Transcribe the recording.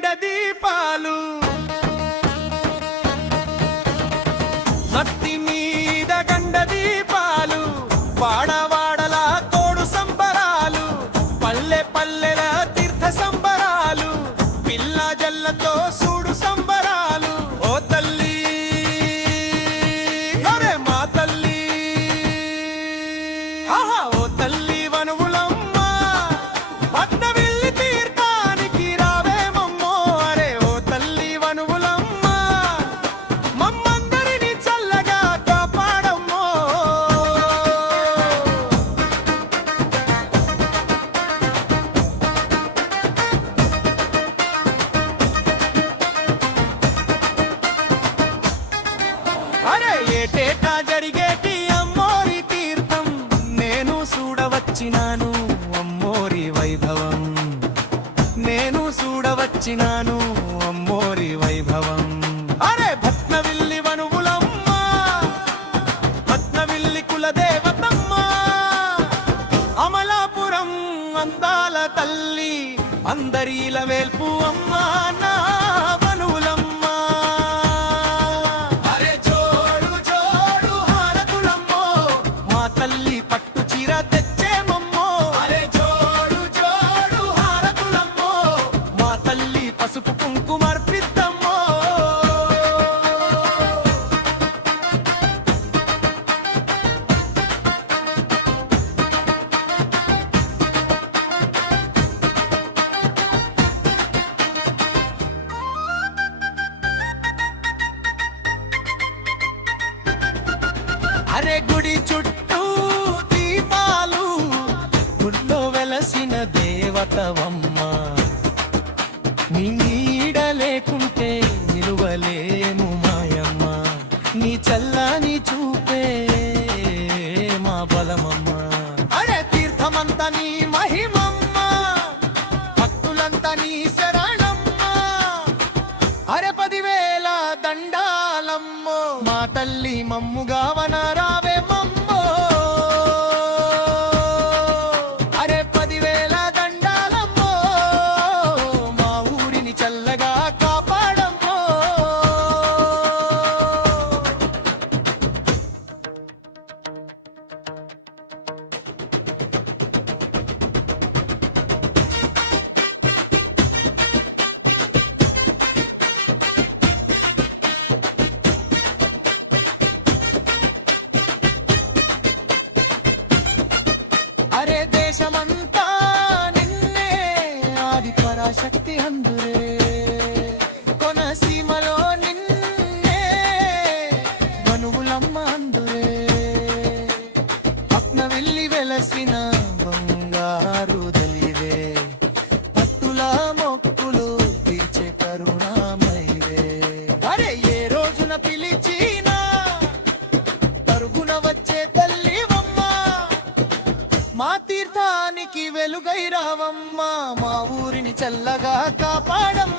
గండ దీపాలు మత్తి మీద గండ దీపాలు వాడవాడల తోడు సంబరాలు పల్లె పల్లెల తీర్థ సంబరాలు పిల్ల జల్లతో సూడు సంబరాలు ఓ తల్లి అరే మా తల్లి ఆహా ఓ తల్లి వనువులమ్మ పద్మవిల్లి తీర్థానికి రావేమమ్మో అరే ఓ తల్లి వనువులమ్మ మమ్మందరిని చల్లగా కాపాడమ్మో అరే ఏటేటా జరిగేటి అమ్మోరి తీర్థం నేను చూడవచ్చినాను అమ్మోరి వైభవం నేను చూడవచ్చినాను అమ్మోరి వైభవం అరే భత్నవిల్లి వనువులమ్మ భత్నవిల్లి కులదేవతమ్మ అమలాపురం అందాల తల్లి అందరిల వేల్పు అమ్మ నా వనువులమ్మ అరే జోడు జోడు హారతులమ్మో మా తల్లి పట్టు చీర తెచ్చేమమ్మో అరే జోడు జోడు హారతులమ్మో మా తల్లి పసుపు కుంకుమర్పిద్దమ్మో అరే గుడి చుట్టూ దీపాలు గుళ్ళో వెలసిన దేవతవమ్మ నీ నీడ లేకుంటే నిలువలేము మాయమ్మ నీ చల్లని చూపే మా బలమమ్మ అరే తీర్థమంతా నీ మహిమమ్మ భక్తులంతా నీ శరణమ్మ అరే 10,000 దండాలమ్మో మా తల్లి మమ్ముగా వనరావే మమ్మో అరే 10,000 దండాలమ్మో మా ఊరిని చల్లగా కాపాడమ్మో అరే దేశమంతా నిన్నే ఆది పరాశక్తి అందురే కొనసీమలో నిన్నే వనువులమ్మ అందురే పట్నవిల్లి వెలసిన బంగారు దలివే పట్టుల మొక్కులు తీర్చే కరుణామయివే అరే ఏ రోజున పిలిచినా పరుగున వచ్చే తల్లివమ్మ మా తీర్థానికి వెలుగై రావమ్మ మా ఊరిని చల్లగా కాపాడమ్మ